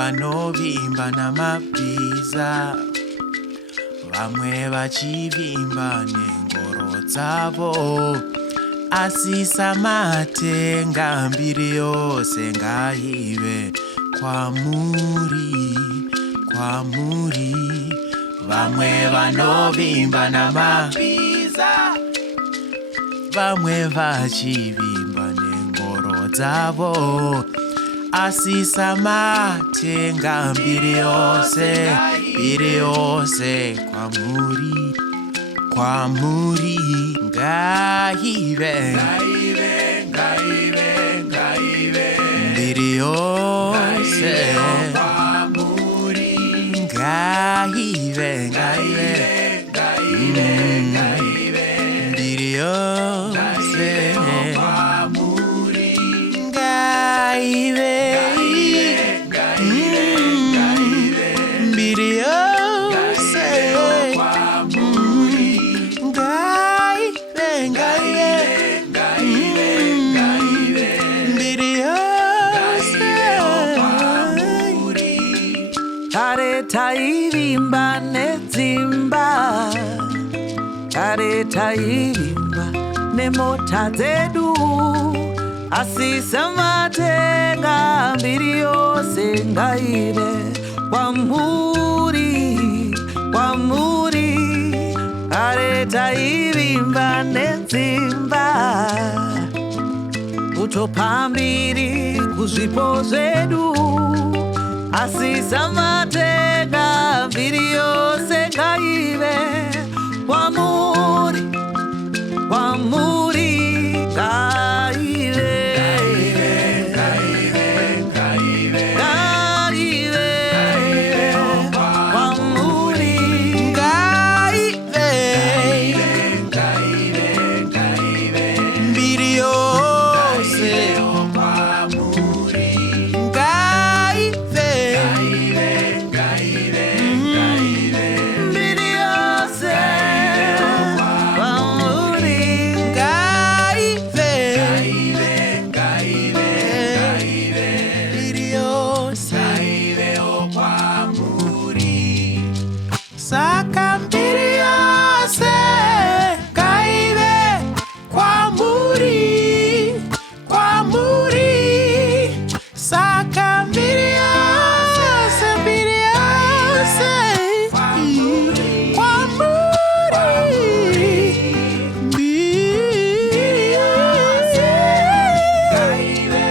vanovimba namabhiza, vamwe vachivimba nengoro dzavo, asi samatenga mbiri yose ngaive kwamuri, kwamuri. Vamwe vanovimba namabhiza, vamwe vachivimba nengoro dzavo, asi samatenga mbiri yose, mbiri yose kwamuri, kwamuri. Ngaive, ngaive, ngaive, ngaive, mbiri yose kwamuri. Ngaive, ngaive, ngaive, ngaive, mbiri yose kwamuri. Ngaive, ngaive, ngaive, mbiri yose kwamuri. Ngaive, ngaive, ngaive, mbiri yose kwamuri. Kare taivimba nedzimba, kare taivimba nemota dzedu, asi samatenga mbiri yose ngaive kwamuri, kwamuri. Kare taivimba nedzimba, kutopa mbiri kuzvipo zvedu, asi samatenga mbiri yose ngaive kwamuri, kwamuri. Ngaive, ngaive, ngaive, ngaive, kwamuri. Ngaive, ngaive, ngaive, mbiri yose kwamuri. Ngaive, ngaive, ngaive, Mbiri yose kwamuri. ngaive, ngaive, ngaive, mbiri yose kwamuri. Saka mbiri yose ngaive kwamuri, kwamuri. Saka mbiri yose, mbiri yose kwamuri, mbiri yose ngaive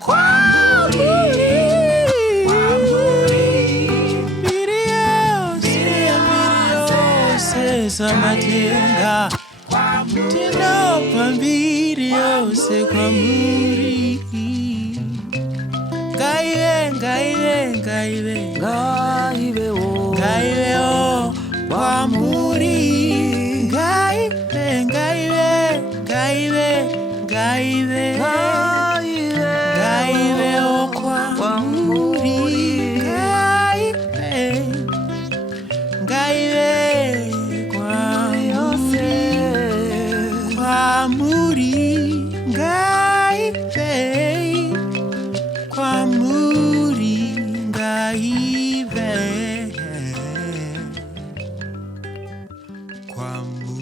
kwamuri, mbiri yose, samatenga tinopa mbiri yose kwamuri. Ngaive, ngaive, ngaive, Ngaive o, ngaive o kwamuri. Ngaive, ngaive, ngaive, ngaive, ngaive o kwamuri. Ngaive, ngaive, kwamuri, kwamuri. Ngaive, kwamuri, ngaive, kwamuri.